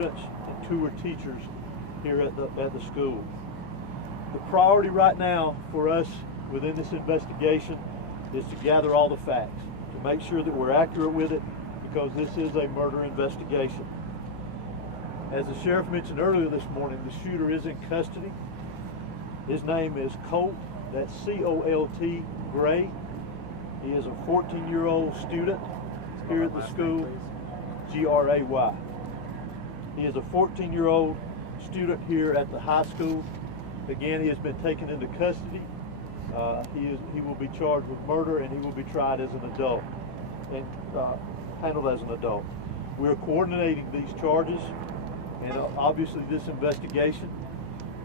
And 2 are teachers here at the school. The priority right now for us within this investigation is to gather all the facts, to make sure that we're accurate with it, because this is a murder investigation. As the sheriff mentioned earlier this morning, the shooter is in custody. His name is Colt, that's C-O-L-T, Gray. He is a 14-year-old student here at the school, G-R-A-Y. He is a 14-year-old student here at the high school. Again, he has been taken into custody. He will be charged with murder, and he will be tried as an adult and handled as an adult. We are coordinating these charges and obviously this investigation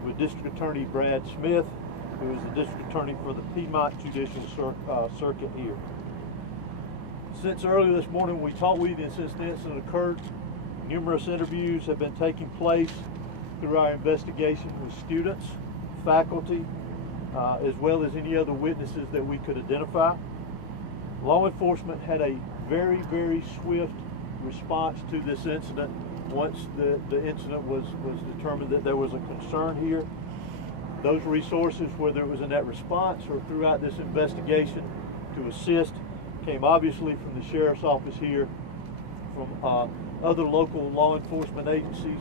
with District Attorney Brad Smith, who is the District Attorney for the Piedmont Judicial Circuit here. Since earlier this morning we talked with you, and since the incident occurred, numerous interviews have been taking place through our investigation with students, faculty, as well as any other witnesses that we could identify. Law enforcement had a very, very swift response to this incident once the incident was determined that there was a concern here. Those resources, whether it was in that response or throughout this investigation to assist, came obviously from the sheriff's office here, from other local law enforcement agencies,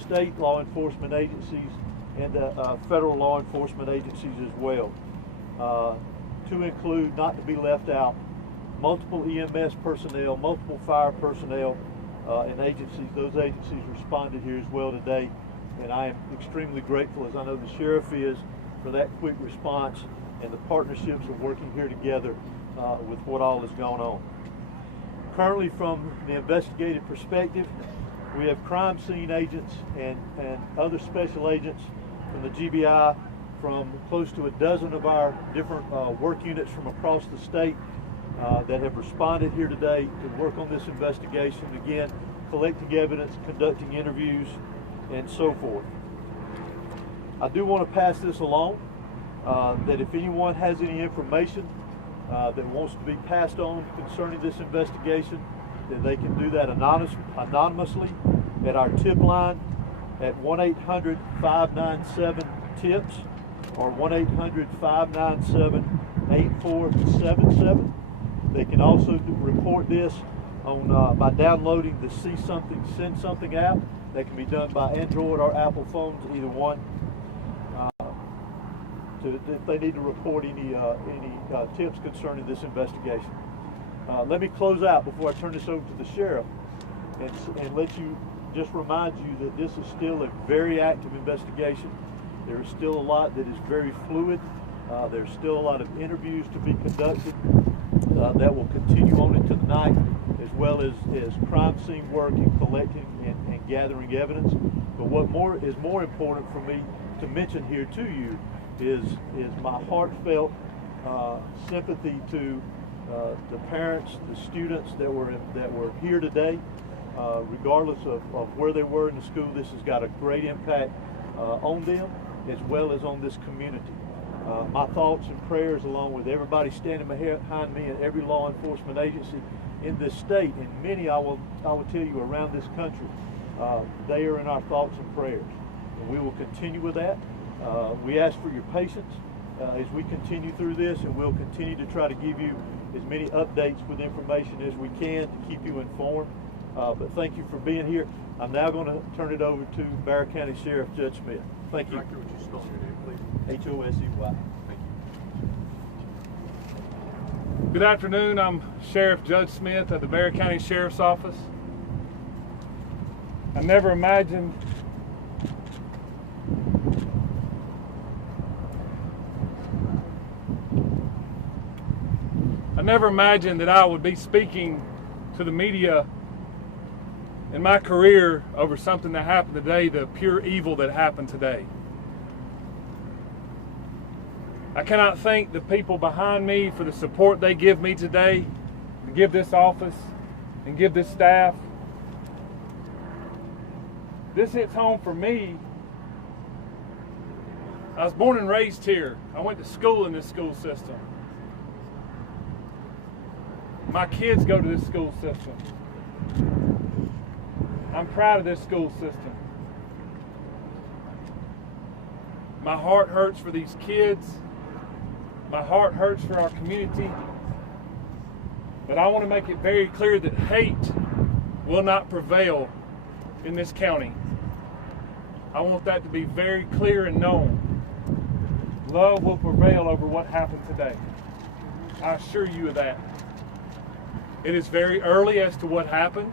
state law enforcement agencies, and federal law enforcement agencies as well. To include, not to be left out, multiple EMS personnel, multiple fire personnel, and agencies. Those agencies responded here as well today, and I am extremely grateful, as I know the sheriff is, for that quick response and the partnerships of working here together with what all is going on. Currently, from the investigative perspective, we have crime scene agents and other special agents from the GBI, from close to a dozen of our different work units from across the state that have responded here today to work on this investigation, again, collecting evidence, conducting interviews, and so forth. I do want to pass this along, that if anyone has any information that wants to be passed on concerning this investigation, then they can do that anonymously at our tip line at 1-800-597-TIPS or 1-800-597-8477. They can also report this on by downloading the See Something, Send Something app. That can be done by Android or Apple phones, either one. If they need to report any tips concerning this investigation. Let me close out before I turn this over to the sheriff and let you just remind you that this is still a very active investigation. There is still a lot that is very fluid. There's still a lot of interviews to be conducted that will continue on into the night, as well as crime scene work and collecting and gathering evidence. But what is more important for me to mention here to you is my heartfelt sympathy to the parents, the students that were here today. Regardless of where they were in the school, this has got a great impact on them as well as on this community. My thoughts and prayers, along with everybody standing behind me and every law enforcement agency in this state, and many I will tell you around this country, they are in our thoughts and prayers, and we will continue with that. We ask for your patience as we continue through this, and we'll continue to try to give you as many updates with information as we can to keep you informed. But thank you for being here. I'm now going to turn it over to Barrow County Sheriff Judge Smith. Thank you. Director, would you spell your name, please? H-O-S-E-Y. Thank you. Good afternoon. I'm Sheriff Judge Smith of the Barrow County Sheriff's Office. I never imagined that I would be speaking to the media in my career over something that happened today, the pure evil that happened today. I cannot thank the people behind me for the support they give me today, to give this office and give this staff. This hits home for me. I was born and raised here. I went to school in this school system. My kids go to this school system. I'm proud of this school system. My heart hurts for these kids. My heart hurts for our community. But I want to make it very clear that hate will not prevail in this county. I want that to be very clear and known. Love will prevail over what happened today. I assure you of that. It is very early as to what happened.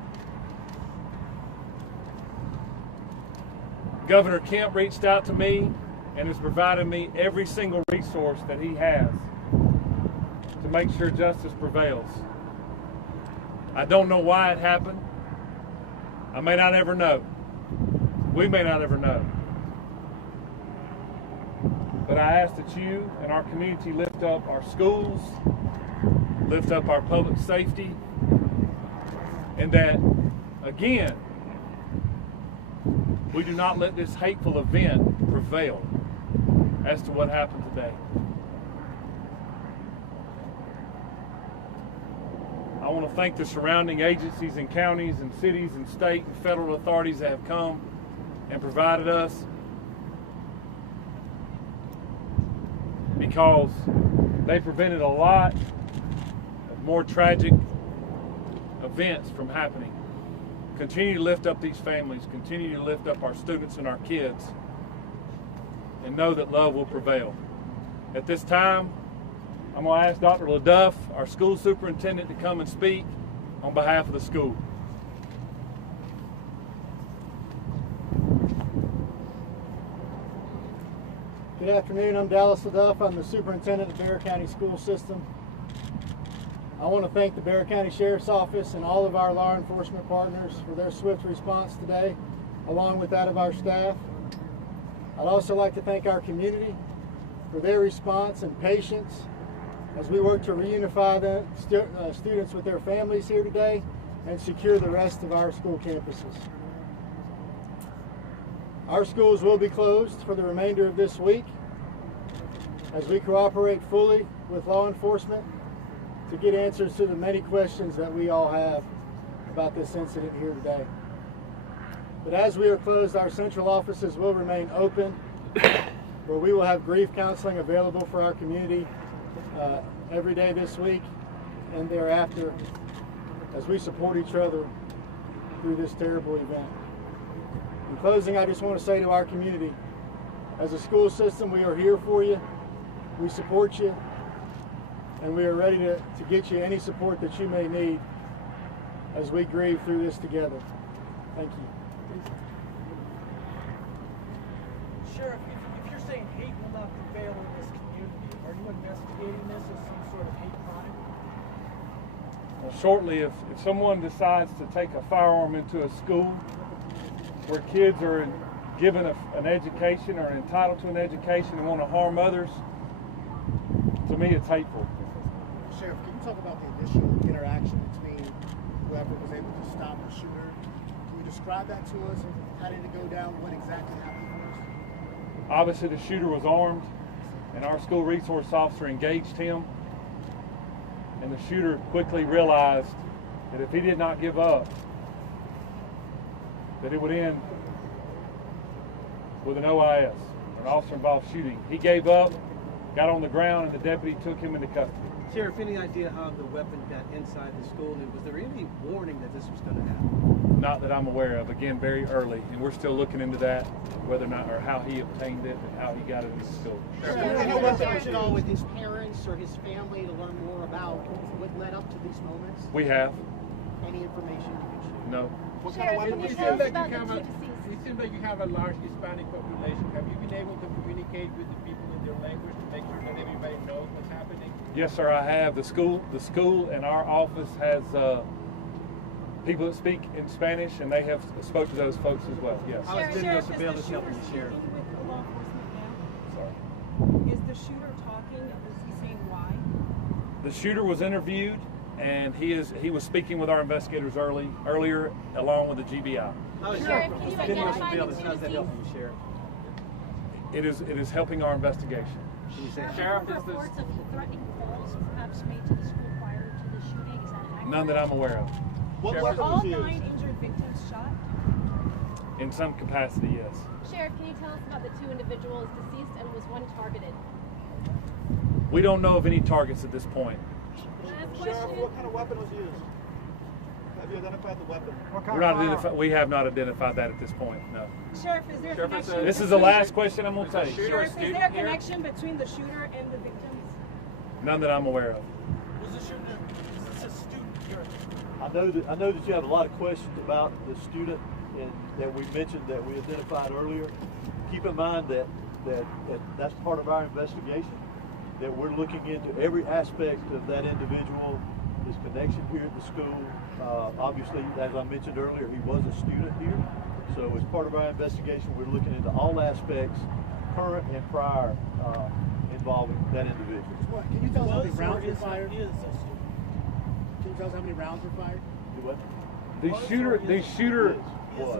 Governor Kemp reached out to me and has provided me every single resource that he has to make sure justice prevails. I don't know why it happened. I may not ever know. We may not ever know. But I ask that you and our community lift up our schools, lift up our public safety, and that, again, we do not let this hateful event prevail as to what happened today. I want to thank the surrounding agencies and counties and cities and state and federal authorities that have come and provided us, because they prevented a lot of more tragic events from happening. Continue to lift up these families, continue to lift up our students and our kids, and know that love will prevail. At this time, I'm going to ask Dr. LaDuff, our school superintendent, to come and speak on behalf of the school. Good afternoon, I'm Dallas LaDuff. I'm the superintendent of the Barrow County School System. I want to thank the Barrow County Sheriff's Office and all of our law enforcement partners for their swift response today, along with that of our staff. I'd also like to thank our community for their response and patience as we work to reunify the students with their families here today and secure the rest of our school campuses. Our schools will be closed for the remainder of this week as we cooperate fully with law enforcement to get answers to the many questions that we all have about this incident here today. But as we are closed, our central offices will remain open, where we will have grief counseling available for our community every day this week and thereafter as we support each other through this terrible event. In closing, I just want to say to our community, as a school system, we are here for you, we support you, and we are ready to get you any support that you may need as we grieve through this together. Thank you. Sheriff, if you're saying hate will not prevail in this community, are you investigating this as some sort of hate crime? Well, shortly, if someone decides to take a firearm into a school where kids are given an education or entitled to an education and want to harm others, to me it's hateful. Sheriff, can you talk about the initial interaction between whoever was able to stop the shooter? Can you describe that to us? How did it go down? What exactly happened for us? Obviously the shooter was armed and our school resource officer engaged him, and the shooter quickly realized that if he did not give up, that it would end with an OIS, an officer involved shooting. He gave up, got on the ground, and the deputy took him into custody. Sheriff, any idea how the weapon got inside the school? And was there any warning that this was going to happen? Not that I'm aware of. Again, very early, and we're still looking into that, whether or not, or how he obtained it and how he got it into the school. Any conversation at all with his parents or his family to learn more about what led up to these moments? We have. Any information you can share? No. What kind of weapon was It it? seems like you have a large Hispanic population. Have you been able to communicate with the people in their language to make sure that everybody knows what's happening? Yes, sir, I have. The school and our office has people that speak in Spanish, and they have spoke to those folks as well. Yes. How is video surveillance helping the sheriff? With law enforcement Sorry. now? Is the shooter talking? Is he saying why? The shooter was interviewed, and he was speaking with our investigators earlier, along with the GBI. How is Sheriff, that can you video identify surveillance? the How's that two helping you, Sheriff? It is helping our investigation. Can you say Sheriff, Reports of threatening calls perhaps made to the school prior to the shooting. Is that accurate? None that I'm aware of. What Were weapon all was used? 9 injured victims shot? In some capacity, yes. Sheriff, can you tell us about the 2 individuals deceased and was one targeted? We don't know of any targets at this point. Last Sheriff, question. what kind of weapon was used? Have you identified the weapon? We have not identified that at this point, no. Sheriff, is there a connection? This is the last question I'm going to take. Sheriff, is there a connection between the shooter and the victims? None that I'm aware of. Was the shooter, is this a student here? I know that you have a lot of questions about the student and that we mentioned that we identified earlier. Keep in mind that that's part of our investigation, that we're looking into every aspect of that individual, his connection here at the school. Obviously, as I mentioned earlier, he was a student here. So as part of our investigation, we're looking into all aspects, current and prior, involving that individual. Can you tell us how many rounds were fired? Can you tell us how many rounds were fired? Do what? The shooter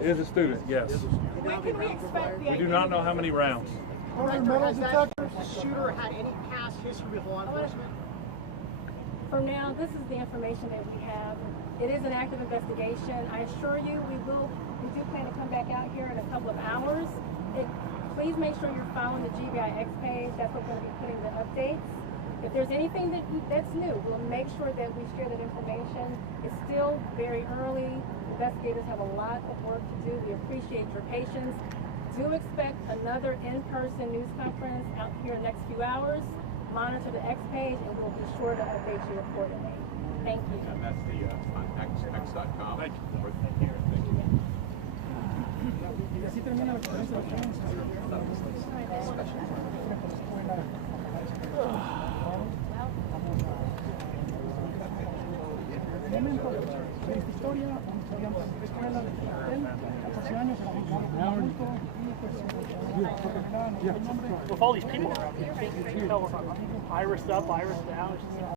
is a student, yes. When can we expect the We do not know how many rounds. Has the shooter had any past history with law enforcement? For now, this is the information that we have. It is an active investigation. I assure you, we do plan to come back out here in a couple of hours. Please make sure you're following the GBIX page. That's what we're going to be putting the updates. If there's anything that's new, we'll make sure that we share that information. It's still very early. Investigators have a lot of work to do. We appreciate your patience. Do expect another in-person news conference out here in the next few hours. Monitor the X page, and we'll be sure to update you accordingly. Thank you. And that's the x.com. Thank you. Thank you. With all these people around here, you can tell Iris up, Iris down.